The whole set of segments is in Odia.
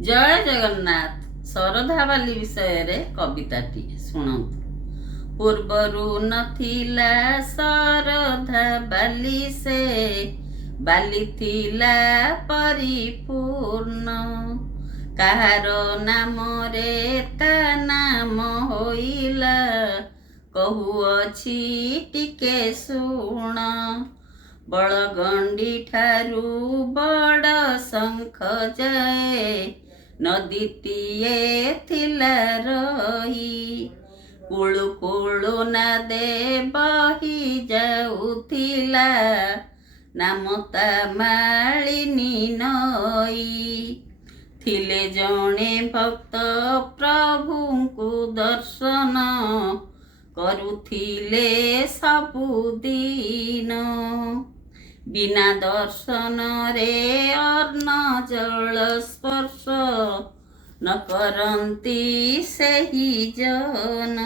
ଜୟ ଜଗନ୍ନାଥ। ଶରଧା ବାଲି ବିଷୟରେ କବିତାଟିଏ ଶୁଣନ୍ତୁ। ପୂର୍ବରୁ ନଥିଲା ଶରଧା ବାଲି, ସେ ବାଲି ଥିଲା ପରିପୂର୍ଣ୍ଣ। କାହାର ନାମରେ ତା ନାମ ହୋଇଲା, କହୁଅଛି ଟିକେ ଶୁଣ। ବଳଗଣ୍ଡି ଠାରୁ ବଡ଼ ଶଙ୍ଖ ଯାଏ ନଦୀଟିଏ ଥିଲା ରହି। କୁଳୁ କୁଳୁ ନାଦେ ବହି ଯାଉଥିଲା, ନାମ ତା ମାଳିନୀ ନଈ। ଥିଲେ ଜଣେ ଭକ୍ତ ପ୍ରଭୁଙ୍କୁ ଦର୍ଶନ, କରୁଥିଲେ ସବୁଦିନ। ବିନା ଦର୍ଶନରେ ଅନ୍ନ ଜଳ ସ୍ପର୍ଶ, ନ କରନ୍ତି ସେହି ଜନ।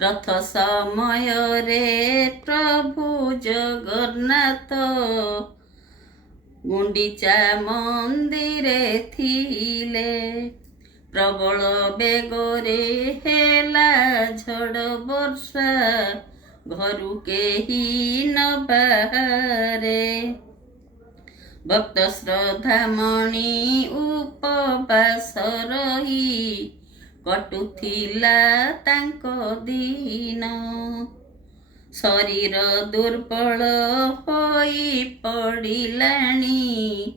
ରଥ ସମୟରେ ପ୍ରଭୁ ଜଗନ୍ନାଥ ଗୁଣ୍ଡିଚା ମନ୍ଦିରେ ଥିଲେ। ପ୍ରବଳ ବେଗରେ ହେଲା ଝଡ଼ ବର୍ଷା, ଘରୁ କେହି ନ ବାହାରେ। ଭକ୍ତ ଶ୍ରଦ୍ଧାମଣି ଉପବାସ ରହି, କଟୁଥିଲା ତାଙ୍କ ଦିନ। ଶରୀର ଦୁର୍ବଳ ହୋଇ ପଡ଼ିଲାଣି,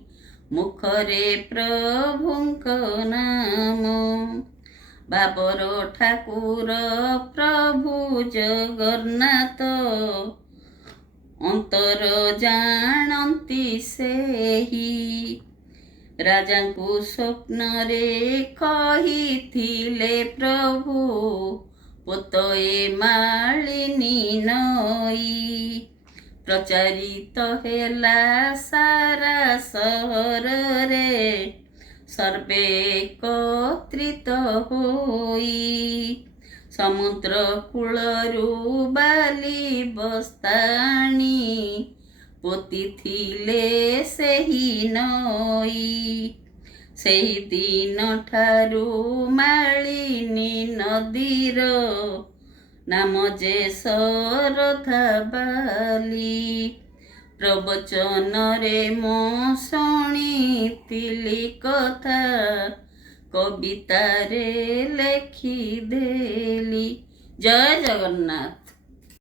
ମୁଖରେ ପ୍ରଭୁଙ୍କ ନାମ। ବାବର ଠାକୁର ପ୍ରଭୁ ଜଗନ୍ନାଥ, ଅନ୍ତର ଜାଣନ୍ତି ସେହି। ରାଜାଙ୍କୁ ସ୍ୱପ୍ନରେ କହିଥିଲେ ପ୍ରଭୁ, ପୋତ ଏ ମାଳିନୀ ନଈ। ପ୍ରଚାରିତ ହେଲା ସାରା ସହରରେ, ସର୍ବେ ଏକତ୍ରିତ ହୋଇ। ସମୁଦ୍ର କୂଳରୁ ବାଲି ବସ୍ତା ଆଣି, ପୋତିଥିଲେ ସେହି ନଈ। ସେହି ଦିନ ଠାରୁ ମାଳିନୀ ନଦୀର ନାମ ଯେ ଶରଧା ବାଲି। ପ୍ରବଚନରେ ମୁଁ ଶୁଣିଥିଲି କଥା, କବିତାରେ ଲେଖିଦେଲି। ଜୟ ଜଗନ୍ନାଥ।